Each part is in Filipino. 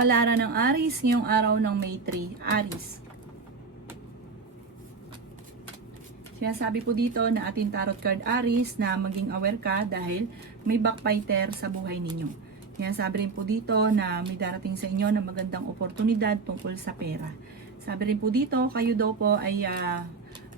Kapalaran ng Aries ngayong araw ng May 3. Aries. Sinasabi po dito na ating tarot card Aries na maging aware ka dahil may backbiter sa buhay ninyo. Sinasabi rin po dito na may darating sa inyo na magandang oportunidad tungkol sa pera. Sabi rin po dito, kayo daw po ay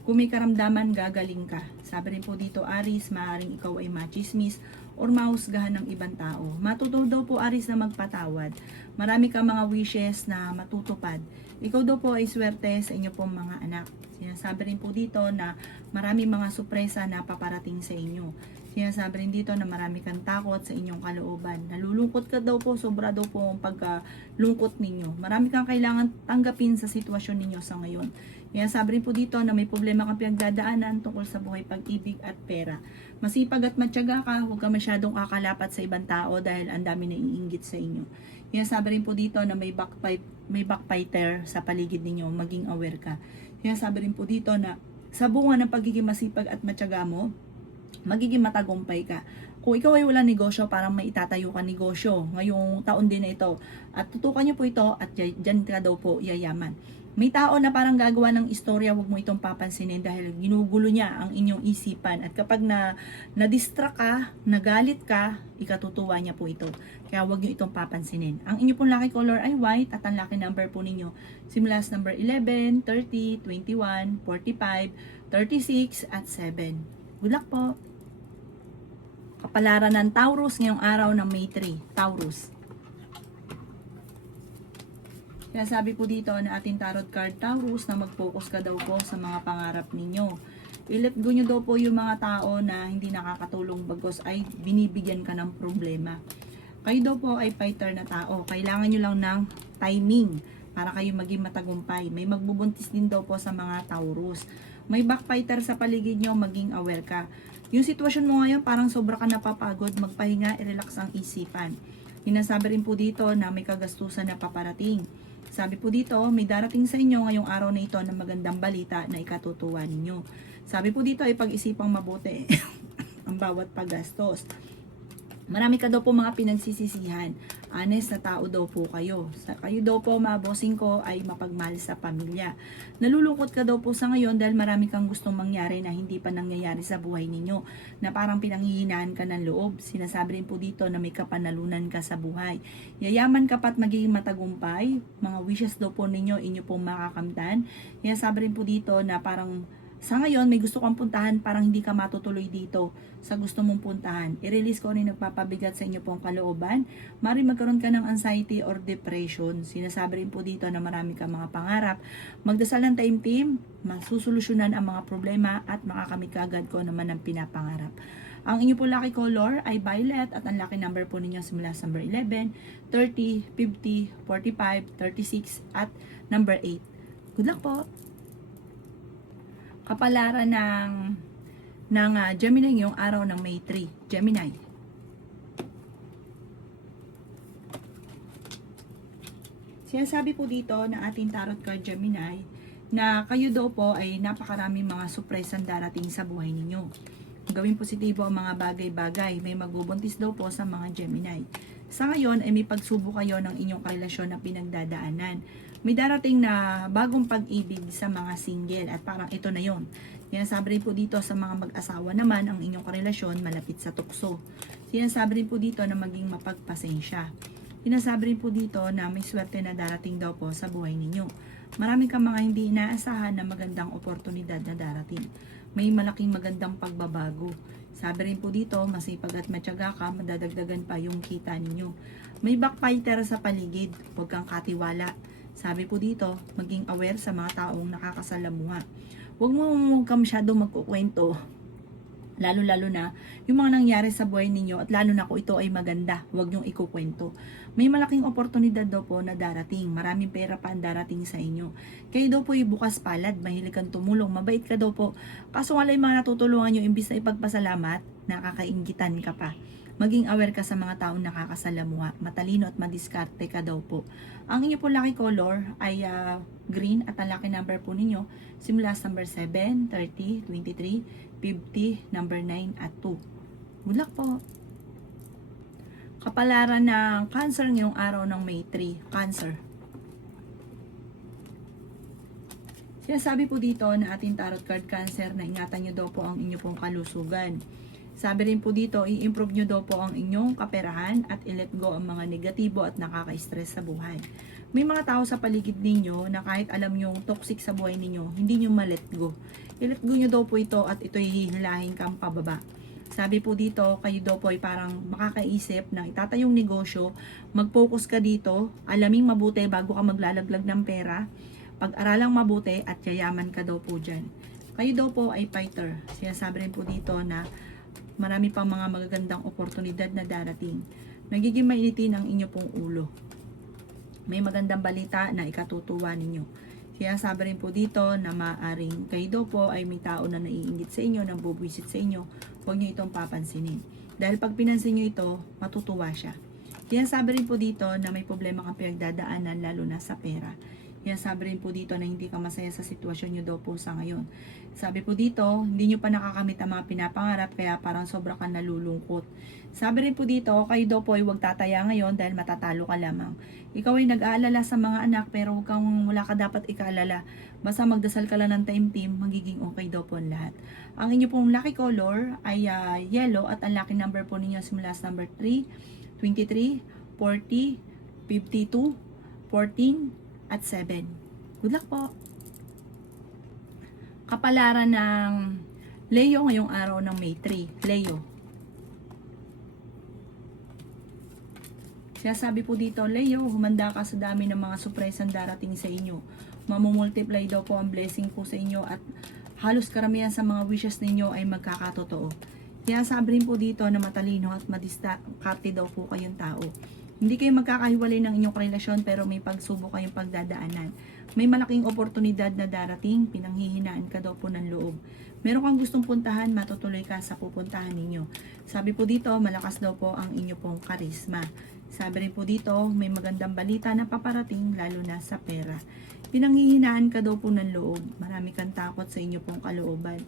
kung may karamdaman, gagaling ka. Sabi rin po dito, Aries, maaaring ikaw ay machismis or mahusgahan ng ibang tao. Matuto daw po, Aries, na magpatawad. Marami ka mga wishes na matutupad. Ikaw daw po ay swerte sa inyo pong mga anak. Sinasabi rin po dito na marami mga sorpresa na paparating sa inyo. Sinasabi rin dito na marami kang takot sa inyong kalooban. Nalulungkot ka daw po, sobra daw po ang pagkalungkot ninyo. Marami kang kailangan tanggapin sa sitwasyon ninyo sa ngayon. Sinasabi rin po dito na may problema kang pinagdadaanan tungkol sa buhay, pag-ibig at pera. Masipag at matyaga ka, huwag ka masyadong kakalapat sa ibang tao dahil ang dami na iinggit sa inyo. Sinasabi rin po dito na may backbiter sa paligid ninyo, maging aware ka. Sinasabi rin po dito na sa bunga ng pagiging masipag at matyaga mo, magiging matagumpay ka. Kung ikaw ay walang negosyo, parang may itatayo ka negosyo ngayong taon din na ito. At tutukan niyo po ito at dyan ka daw po yayaman. May tao na parang gagawa ng istorya, huwag mo itong papansinin dahil ginugulo niya ang inyong isipan. At kapag na-distract ka, nagalit ka, ikatutuwa niya po ito. Kaya huwag niyo itong papansinin. Ang inyo pong lucky color ay white at ang lucky number po ninyo simula sa number 11, 30, 21, 45, 36 at 7. Good luck po! Kapalaran ng Taurus ngayong araw ng May 3. Taurus. Kaya sabi po dito na ating tarot card Taurus na mag-focus ka daw po sa mga pangarap ninyo. I-let go nyo daw po yung mga tao na hindi nakakatulong bagos ay binibigyan ka ng problema. Kayo daw po ay fighter na tao. Kailangan nyo lang ng timing para kayo maging matagumpay. May magbubuntis din daw po sa mga Taurus. May backfighter sa paligid nyo, maging aware ka. Yung sitwasyon mo ngayon, parang sobra ka napapagod, magpahinga, i-relax ang isipan. Hinasabi rin po dito na may kagastusan na paparating. Sabi po dito, may darating sa inyo ngayong araw na ito na magandang balita na ikatutuwa ninyo. Sabi po dito ay pag-isipang mabuti ang bawat paggastos. Marami ka daw po mga pinagsisisihan. Honest na tao daw po kayo. Kayo daw po, mga bossing ko, ay mapagmahal sa pamilya. Nalulungkot ka daw po sa ngayon dahil marami kang gustong mangyari na hindi pa nangyayari sa buhay ninyo. Na parang pinanghihinaan ka ng loob. Sinasabi rin po dito na may kapanalunan ka sa buhay. Yayaman ka pa't magiging matagumpay. Mga wishes daw po ninyo, inyo pong makakamtan. Sinasabi rin po dito na parang sa ngayon, may gusto kang puntahan, parang hindi ka matutuloy dito sa gusto mong puntahan. I-release ko rin nagpapabigat sa inyo pong kalooban. Mari magkaroon ka ng anxiety or depression. Sinasabi rin po dito na marami kang mga pangarap. Magdasal ng taimtim, masusolusyonan ang mga problema at makakamit ka agad ko naman ang pinapangarap. Ang inyo po lucky color ay violet at ang lucky number po ninyo simula sa number 11, 30, 50, 45, 36 at number 8. Good luck po! Kapalaran ng Gemini ngayong araw ng May 3. Gemini. Sinasabi po dito na ating tarot card Gemini na kayo daw po ay napakaraming mga surpresang darating sa buhay ninyo. Gawing positibo ang mga bagay-bagay. May magbubuntis daw po sa mga Gemini. Sa ngayon ay may pagsubok kayo ng inyong karelasyon na pinagdadaanan. May darating na bagong pag-ibig sa mga single at parang ito na yon. Sinasabi rin po dito sa mga mag-asawa naman ang inyong karelasyon malapit sa tukso. Sinasabi rin po dito na maging mapagpasensya. Sinasabi rin po dito na may swerte na darating daw po sa buhay ninyo. Marami kang mga hindi inaasahan na magandang oportunidad na darating. May malaking magandang pagbabago. Sabi rin po dito, masipag at matyaga ka, madadagdagan pa yung kita ninyo. May backfighter sa paligid, huwag kang katiwala. Sabi po dito, maging aware sa mga taong nakakasalamuha. Huwag mo ka masyadong magkukwento, lalo-lalo na yung mga nangyari sa buhay ninyo at lalo na kung ito ay maganda, huwag niyong ikukwento. May malaking oportunidad daw po na darating, maraming pera pa ang darating sa inyo. Kayo daw po ay bukas palad, mahilig kang tumulong, mabait ka daw po. Kaso nga lang yung mga natutulungan nyo, imbis na ipagpasalamat, nakakainggitan ka pa. Maging aware ka sa mga taong nakakasalamuha, matalino at madiskarte ka daw po. Ang inyo po lucky color ay green at ang lucky number po ninyo simula sa number 7, 30, 23, 50, number 9 at 2. Good luck po! Kapalaran ng Cancer ngayong araw ng May 3. Cancer. Sinasabi po dito na ating tarot card Cancer na ingatan nyo daw po ang inyo pong kalusugan. Sabi rin po dito, i-improve nyo daw po ang inyong kaperahan at i-let go ang mga negatibo at nakaka-stress sa buhay. May mga tao sa paligid ninyo na kahit alam nyo toxic sa buhay ninyo, hindi nyo ma-let go. I-let go nyo daw po ito at ito'y hihilahin kang pababa. Sabi po dito, kayo daw po ay parang makakaisip na itatayong negosyo, mag-focus ka dito, alaming mabuti bago ka maglalaglag ng pera, pag-aralang mabuti at yayaman ka daw po dyan. Kayo daw po ay fighter. Sinasabi rin po dito na marami pang mga magagandang oportunidad na darating. Nagiging mainitin ang inyo pong ulo. May magandang balita na ikatutuwa ninyo. Sinasabi rin po dito na maaring kayo daw po ay may tao na naiinggit sa inyo, nang bubuisit sa inyo. Huwag nyo itong papansinin. Dahil pag pinansin nyo ito, matutuwa siya. Sinasabi rin po dito na may problema kang pinagdadaanan lalo na sa pera. Sabi rin po dito na hindi ka masaya sa sitwasyon nyo daw po sa ngayon. Sabi po dito, hindi nyo pa nakakamit ang mga pinapangarap kaya parang sobra kang nalulungkot. Sabi rin po dito, kayo daw po ay huwag tataya ngayon dahil matatalo ka lamang. Ikaw ay nag-aalala sa mga anak pero wala ka dapat ikaalala. Basta magdasal ka lang ng time magiging okay daw po ang lahat. Ang inyo pong lucky color ay yellow at ang lucky number po ninyo simula sa number 3, 23, 40, 52, 14, at 7. Good luck po. Kapalaran ng Leo ngayong araw ng May 3. Leo. Sinasabi po dito, Leo, humanda ka sa dami ng mga surpresang darating sa inyo. Mamumultiply daw po ang blessing po sa inyo at halos karamihan sa mga wishes ninyo ay magkakatotoo. Kaya sabi rin po dito na matalino at madiskarte daw po kayong tao. Hindi kayo magkakahiwalay ng inyong relasyon pero may pagsubok kayong pagdadaanan. May malaking oportunidad na darating, pinanghihinaan ka daw po ng loob. Meron kang gustong puntahan, matutuloy ka sa pupuntahan ninyo. Sabi po dito, malakas daw po ang inyo pong karisma. Sabi rin po dito, may magandang balita na paparating lalo na sa pera. Pinanghihinaan ka daw po ng loob. Marami kang takot sa inyo pong kalooban.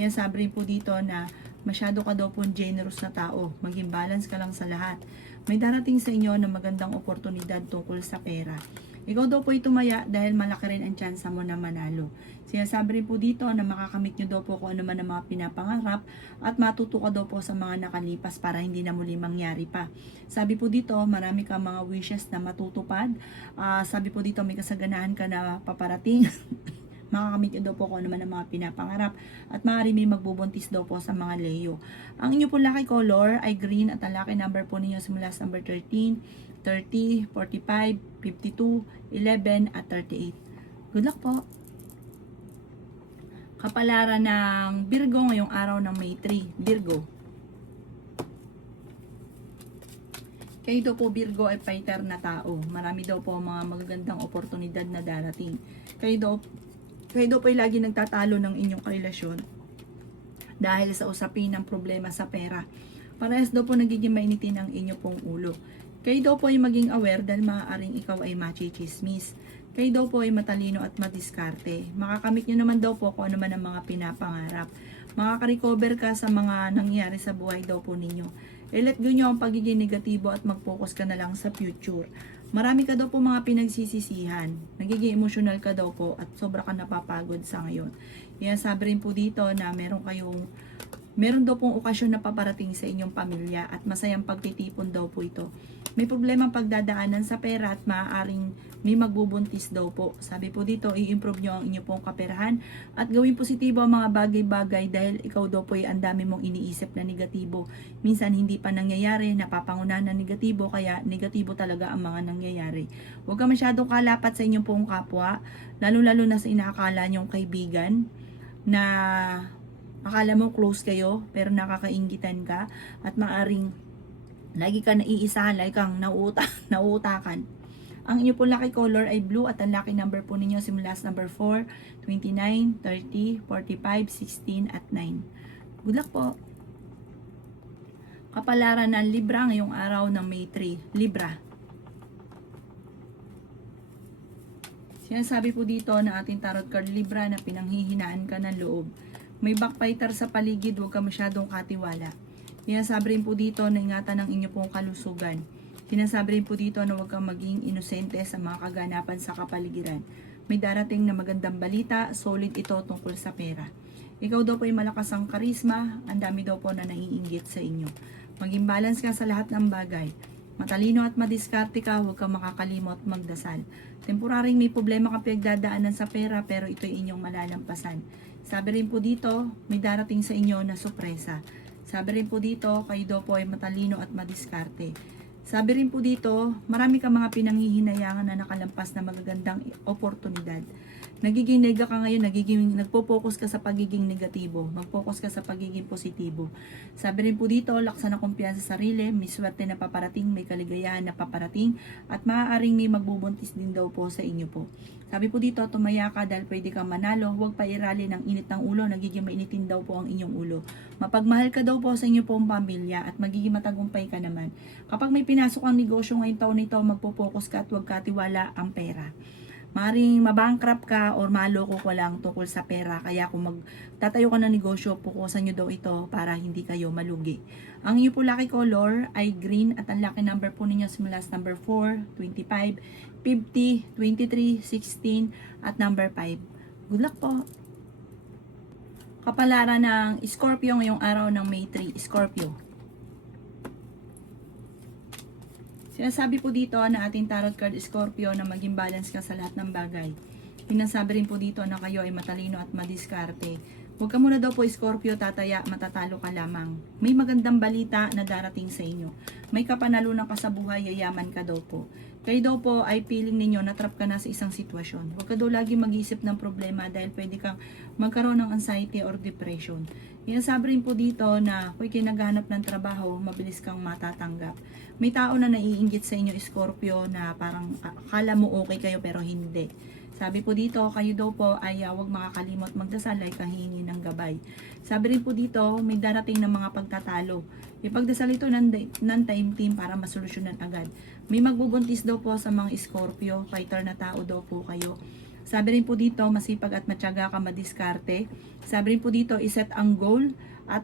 Yan sabi rin po dito na masyado ka daw po generous na tao. Maging balance ka lang sa lahat. May darating sa inyo na magandang oportunidad tungkol sa pera. Ikaw daw po ay tumaya dahil malaki rin ang tsansa mo na manalo. Sinasabi rin po dito na makakamit nyo daw po kung ano man ang mga pinapangarap at matuto ka daw po sa mga nakalipas para hindi na muli mangyari pa. Sabi po dito, marami kang mga wishes na matutupad. Sabi po dito, may kasaganahan ka na paparating. Makakamit nyo daw po kung ano man ang mga pinapangarap at maaari may magbubuntis daw po sa mga Leo. Ang inyo po lucky color ay green at ang lucky number po ninyo simula sa number 13, 30, 45, 52, 11 at 38. Good luck po! Kapalaran ng Virgo ngayong araw ng May 3. Virgo. Kayo daw po Virgo ay fighter na tao. Marami daw po mga magagandang oportunidad na darating. Kayo daw po ay lagi nagtatalo ng inyong karelasyon dahil sa usapin ng problema sa pera. Parehas daw po nagiging mainitin ang inyo pong ulo. Kayo daw po ay maging aware dahil maaaring ikaw ay machichismis. Kayo daw po ay matalino at madiskarte. Makakamit nyo naman daw po kung ano man ang mga pinapangarap. Makaka-recover ka sa mga nangyari sa buhay daw po ninyo. I-let go nyo ang pagiging negatibo at mag-focus ka na lang sa future. Marami ka daw po mga pinagsisisihan. Nagiging emotional ka daw po at sobra ka napapagod sa ngayon. Yan sabi rin po dito na meron daw pong okasyon na paparating sa inyong pamilya at masayang pagtitipon daw po ito. May problemang pagdadaanan sa pera at maaaring may magbubuntis daw po. Sabi po dito, i-improve nyo ang inyo pong kaperahan at gawin positibo ang mga bagay-bagay dahil ikaw daw po ay ang dami mong iniisip na negatibo. Minsan hindi pa nangyayari, napapangunahan na negatibo, kaya negatibo talaga ang mga nangyayari. Huwag ka masyadong kalapat sa inyong pong kapwa, lalo-lalo na sa inaakala nyong kaibigan na akala mo close kayo pero nakakainggitan ka at maaring lagi ka naiisahan, lagi kang nauutakan. Ang inyo po lucky color ay blue at ang lucky number po ninyo simula sa number 4, 29, 30, 45, 16 at 9. Good luck po! Kapalaran ng Libra ngayong araw ng May 3. Libra. Sinasabi po dito na ating tarot card Libra na pinanghihinaan ka ng loob. May backfighter sa paligid, huwag ka masyadong katiwala. Sinasabi rin po dito na ingatan ang inyo pong kalusugan. Sinasabi rin po dito na huwag kang maging inosente sa mga kaganapan sa kapaligiran. May darating na magandang balita, solid ito tungkol sa pera. Ikaw daw po ay malakas ang karisma, ang dami daw po na naiinggit sa inyo. Maging balance ka sa lahat ng bagay. Matalino at madiskarte ka, huwag kang makakalimot magdasal. Temporaring may problema ka pinagdadaanan sa pera pero ito ay inyong malalampasan. Sabi rin po dito, may darating sa inyo na sorpresa. Sabi rin po dito, kayo daw po ay matalino at madiskarte. Sabi rin po dito, marami kang mga pinanghihinayangan na nakalampas na magagandang oportunidad. Nagiging nega ka ngayon, nagpo-focus ka sa pagiging negatibo, mag-focus ka sa pagiging positibo. Sabi rin po dito, laksan na kumpiyansa sa sarili, may swerte na paparating, may kaligayahan na paparating, at maaaring may magbubuntis din daw po sa inyo po. Sabi po dito, tumaya ka dahil pwede kang manalo, huwag pairali ng init ng ulo, nagiging mainitin daw po ang inyong ulo. Mapagmahal ka daw po sa inyo pong pamilya at magiging matagumpay ka naman. Kapag may pinasok ang negosyo ngayong taon nito, magpo-focus ka at huwag katiwala ang pera. Maring mabankrupt ka or maloko ko lang tungkol sa pera. Kaya kung magtatayo ka ng negosyo, pukusan nyo daw ito para hindi kayo malugi. Ang inyo po lucky color ay green at ang lucky number po ninyo simula sa number 4, 25, 50, 23, 16 at number 5. Good luck po! Kapalaran ng Scorpio ngayong araw ng May 3. Scorpio. Sinasabi po dito na ating tarot card Scorpio na maging balance ka sa lahat ng bagay. Sinasabi rin po dito na kayo ay matalino at madiskarte. Huwag ka muna daw po Scorpio tataya, matatalo ka lamang. May magandang balita na darating sa inyo. May kapanalunan ka sa buhay, yayaman ka daw po. Kayo daw po ay feeling ninyo na trap ka na sa isang sitwasyon. Huwag ka daw lagi mag-isip ng problema dahil pwede kang magkaroon ng anxiety or depression. Sinasabi rin po dito na kung kinaghanap ng trabaho, mabilis kang matatanggap. May tao na naiinggit sa inyo Scorpio na parang akala mo okay kayo pero hindi. Sabi po dito, kayo daw po ay huwag makakalimot magdasal ay kahingi ng gabay. Sabi rin po dito, may darating ng mga pagtatalo. Ipagdasal ito ng time team para masolusyonan agad. May magbubuntis daw po sa mga Scorpio, fighter na tao daw po kayo. Sabi rin po dito, masipag at matyaga ka madiskarte. Sabi rin po dito, iset ang goal at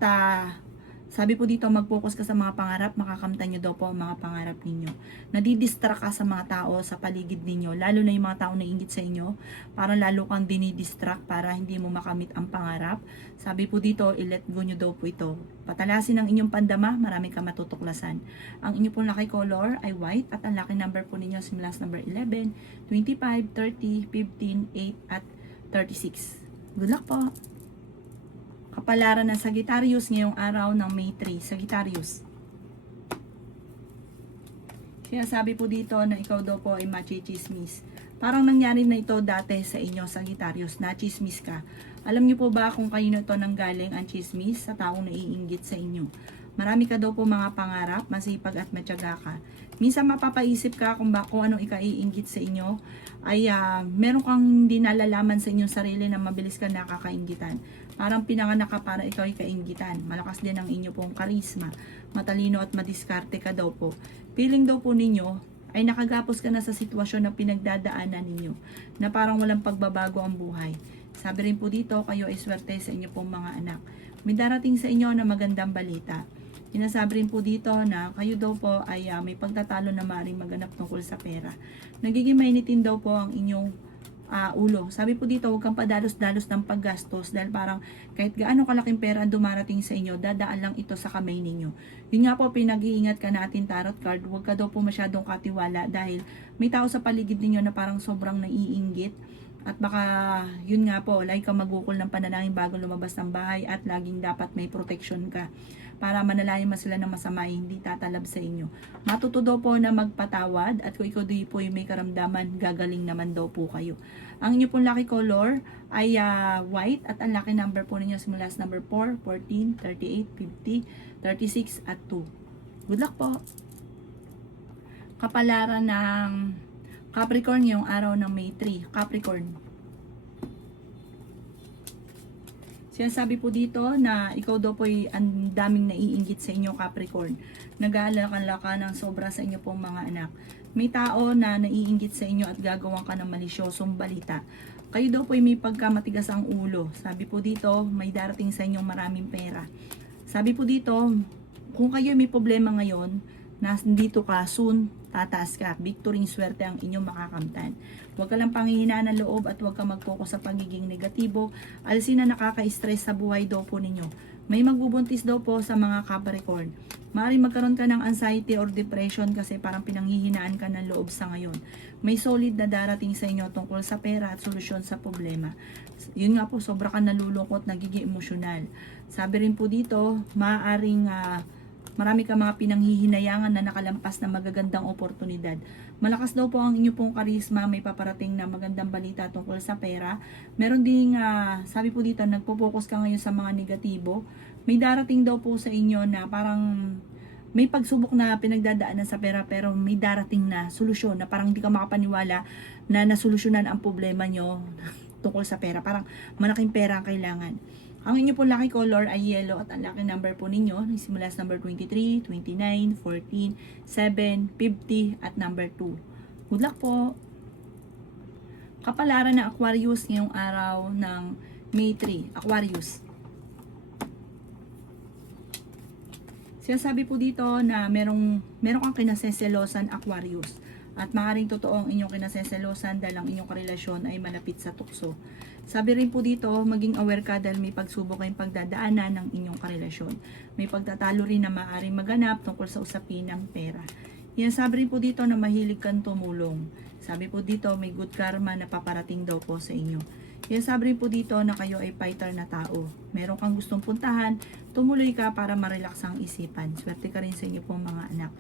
sabi po dito, mag-focus ka sa mga pangarap, makakamtan nyo daw po ang mga pangarap ninyo. Nadidistract ka sa mga tao sa paligid ninyo, lalo na yung mga tao na ingit sa inyo, parang lalo kang dinidistract para hindi mo makamit ang pangarap. Sabi po dito, i-let go nyo daw po ito. Patalasin ang inyong pandama, marami ka matutuklasan. Ang inyong pong lucky color ay white at ang lucky number po ninyo simula sa number 11, 25, 30, 15, 8 at 36. Good luck po! Kapalaran ng Sagittarius ngayong araw ng May 3. Sagittarius. Sinasabi po dito na ikaw daw po ay machichismis. Parang nangyari na ito dati sa inyo, Sagittarius, nachismis ka. Alam niyo po ba kung kayo ito nanggaling ang chismis sa taong naiinggit sa inyo? Marami ka daw po mga pangarap, masipag at matyaga ka. Minsan mapapaisip ka kung anong ikaiinggit sa inyo ay meron kang hindi nalalaman sa inyong sarili na mabilis ka nakakainggitan. Parang pinanganak ka para ikaw ay kainggitan. Malakas din ang inyo pong karisma. Matalino at madiskarte ka daw po. Feeling daw po ninyo ay nakagapos ka na sa sitwasyon na pinagdadaanan ninyo na parang walang pagbabago ang buhay. Sabi rin po dito, kayo ay swerte sa inyo pong mga anak. May darating sa inyo na magandang balita. Sinasabi rin po dito na kayo daw po ay may pagtatalo na maaaring maganap tungkol sa pera. Nagiging mainitin daw po ang inyong ulo. Sabi po dito, huwag kang padalos-dalos ng paggastos dahil parang kahit gaano kalaking pera ang dumarating sa inyo, dadaan lang ito sa kamay ninyo. Yun nga po, pinag-iingat ka natin tarot card, huwag ka daw po masyadong katiwala dahil may tao sa paligid ninyo na parang sobrang naiinggit. At baka, yun nga po, lagi kang magukol ng panalangin bago lumabas ng bahay at laging dapat may protection ka para manalangin man sila ng masama hindi tatalab sa inyo. Matuto daw po na magpatawad at kung ikaw di po yung may karamdaman, gagaling naman daw po kayo. Ang inyo pong lucky color ay white at ang lucky number po ninyo simula sa number 4, 14, 38, 50, 36 at 2. Good luck po! Kapalaran ng Capricorn yung araw ng May 3. Capricorn. Sinasabi po dito na ikaw daw po ay ang daming naiinggit sa inyo, Capricorn. Nag-aalala ka ng sobra sa inyo pong mga anak. May tao na naiinggit sa inyo at gagawan ka ng malisyosong balita. Kayo daw po ay may pagkamatigas ang ulo. Sabi po dito, may darating sa inyong maraming pera. Sabi po dito, Kung kayo may problema ngayon, nandito ka, soon, tataas ka. Victory, swerte ang inyong makakamtan. Huwag ka lang panghihinaan ng loob at huwag ka mag-focus sa pagiging negatibo. Alisin na nakaka-stress sa buhay daw po ninyo. May magbubuntis daw po sa mga Capricorn. Maaaring magkaroon ka ng anxiety or depression kasi parang pinanghihinaan ka ng loob sa ngayon. May solid na darating sa inyo tungkol sa pera at solusyon sa problema. Yun nga po, sobra ka nalulungkot, nagiging emosyonal. Sabi rin po dito, maaaring marami ka mga pinanghihinayangan na nakalampas na magagandang oportunidad. Malakas daw po ang inyo pong karisma, may paparating na magandang balita tungkol sa pera. Meron ding, sabi po dito, nagpo-focus ka ngayon sa mga negatibo. May darating daw po sa inyo na parang may pagsubok na pinagdadaanan sa pera pero may darating na solusyon na parang hindi ka makapaniwala na nasolusyonan ang problema nyo tungkol sa pera. Parang malaking pera ang kailangan. Ang inyo po lucky color ay yellow at ang lucky number po ninyo simula sa number 23, 29, 14, 7, 50 at number 2. Good luck po! Kapalaran ng Aquarius ngayong araw ng May 3. Aquarius. Sinasabi po dito na meron kang kinaseselosan Aquarius. At maaaring totoo ang inyong kinaseselosan dahil ang inyong karelasyon ay malapit sa tukso. Sabi rin po dito, maging aware ka dahil may pagsubok kayong pagdadaanan ng inyong karelasyon. May pagtatalo rin na maaaring maganap tungkol sa usapin ng pera. Yan, sabi rin po dito na mahilig kang tumulong. Sabi po dito, may good karma na paparating daw po sa inyo. Yan, sabi rin po dito na kayo ay fighter na tao. Meron kang gustong puntahan, tumuloy ka para marelax ang isipan. Swerte ka rin sa inyo pong mga anak.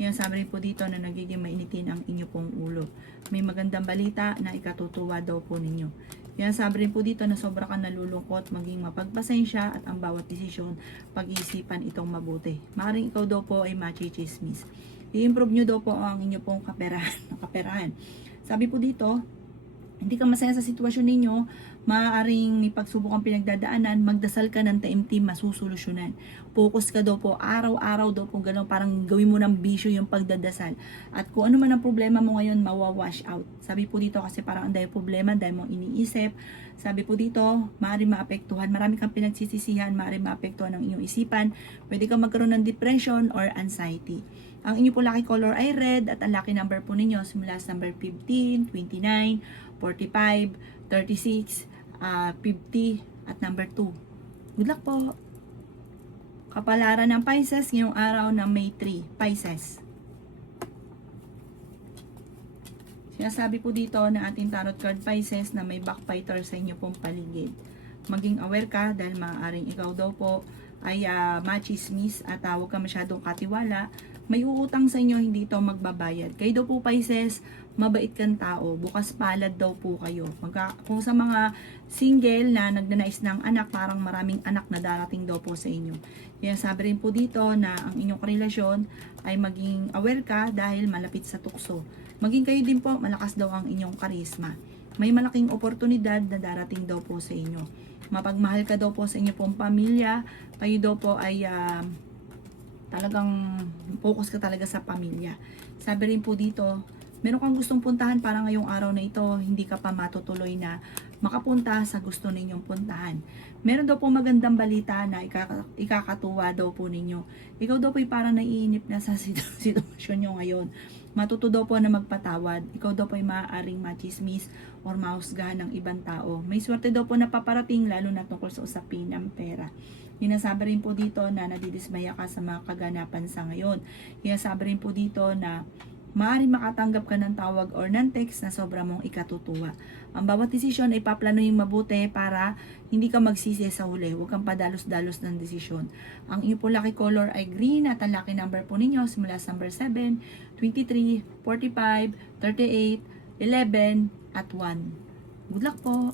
Yan, sabi rin po dito na nagiging mainitin ang inyo pong ulo. May magandang balita na ikatutuwa daw po ninyo. Yan, sabi rin po dito na sobra kang nalulungkot, maging mapagpasensya at ang bawat desisyon, pag-iisipan itong mabuti. Maaaring ikaw daw po ay machichismis. I-improve nyo daw po ang inyo pong kaperahan. Sabi po dito, hindi ka masaya sa sitwasyon ninyo, maaaring may pagsubok ang pinagdadaanan, magdasal ka ng taimtim, masusolusyonan. Focus ka daw po, araw-araw daw po gano'n, parang gawin mo ng bisyo yung pagdadasal. At kung ano man ang problema mo ngayon, mawawash out. Sabi po dito kasi parang ang dahil problema, dahil mong iniisip. Sabi po dito, maaaring maapektuhan, marami kang pinagsisisihan, maaaring maapektuhan ang iyong isipan. Pwede kang magkaroon ng depression or anxiety. Ang inyo po lucky color ay red at ang lucky number po ninyo simula sa number 15, 29, 45, 36, 50 at number 2. Good luck po! Kapalaran ng Pisces ngayong araw ng May 3. Pisces. Sinasabi po dito na ating tarot card Pisces na may backbiter sa inyo pong paligid. Maging aware ka dahil maaaring ikaw daw po ay machismis at huwag ka masyadong katiwala. May uutang sa inyo, hindi ito magbabayad. Kayo daw po Pisces, mabait kang tao, bukas palad daw po kayo. Kung sa mga single na nagnanais ng anak, parang maraming anak na darating daw po sa inyo. Kaya sabi rin po dito na ang inyong relasyon ay maging aware ka dahil malapit sa tukso. Maging kayo din po, malakas daw ang inyong karisma. May malaking oportunidad na darating daw po sa inyo. Mapagmahal ka daw po sa inyo pong pamilya, kayo daw po ay talagang focus ka talaga sa pamilya. Sabi rin po dito, meron kang gustong puntahan para ngayong araw na ito, hindi ka pa matutuloy na makapunta sa gusto ninyong puntahan. Meron daw po magandang balita na ikakatuwa daw po ninyo. Ikaw daw po ay parang naiinip na sa sitwasyon nyo ngayon. Matuto daw po na magpatawad. Ikaw daw po ay maaaring machismis or mahusgahan ng ibang tao. May swerte daw po na paparating lalo na tungkol sa usapin ng pera. Sinasabi rin po dito na nadidismaya ka sa mga kaganapan sa ngayon. Sinasabi rin po dito na maaaring makatanggap ka ng tawag or ng text na sobra mong ikatutuwa. Ang bawat desisyon ay paplanuhin mabuti para hindi ka magsisi sa huli. Huwag kang padalos-dalos ng desisyon. Ang iyong po lucky color ay green at ang lucky number po ninyo simula sa number 7, 23, 45, 38, 11 at 1. Good luck po!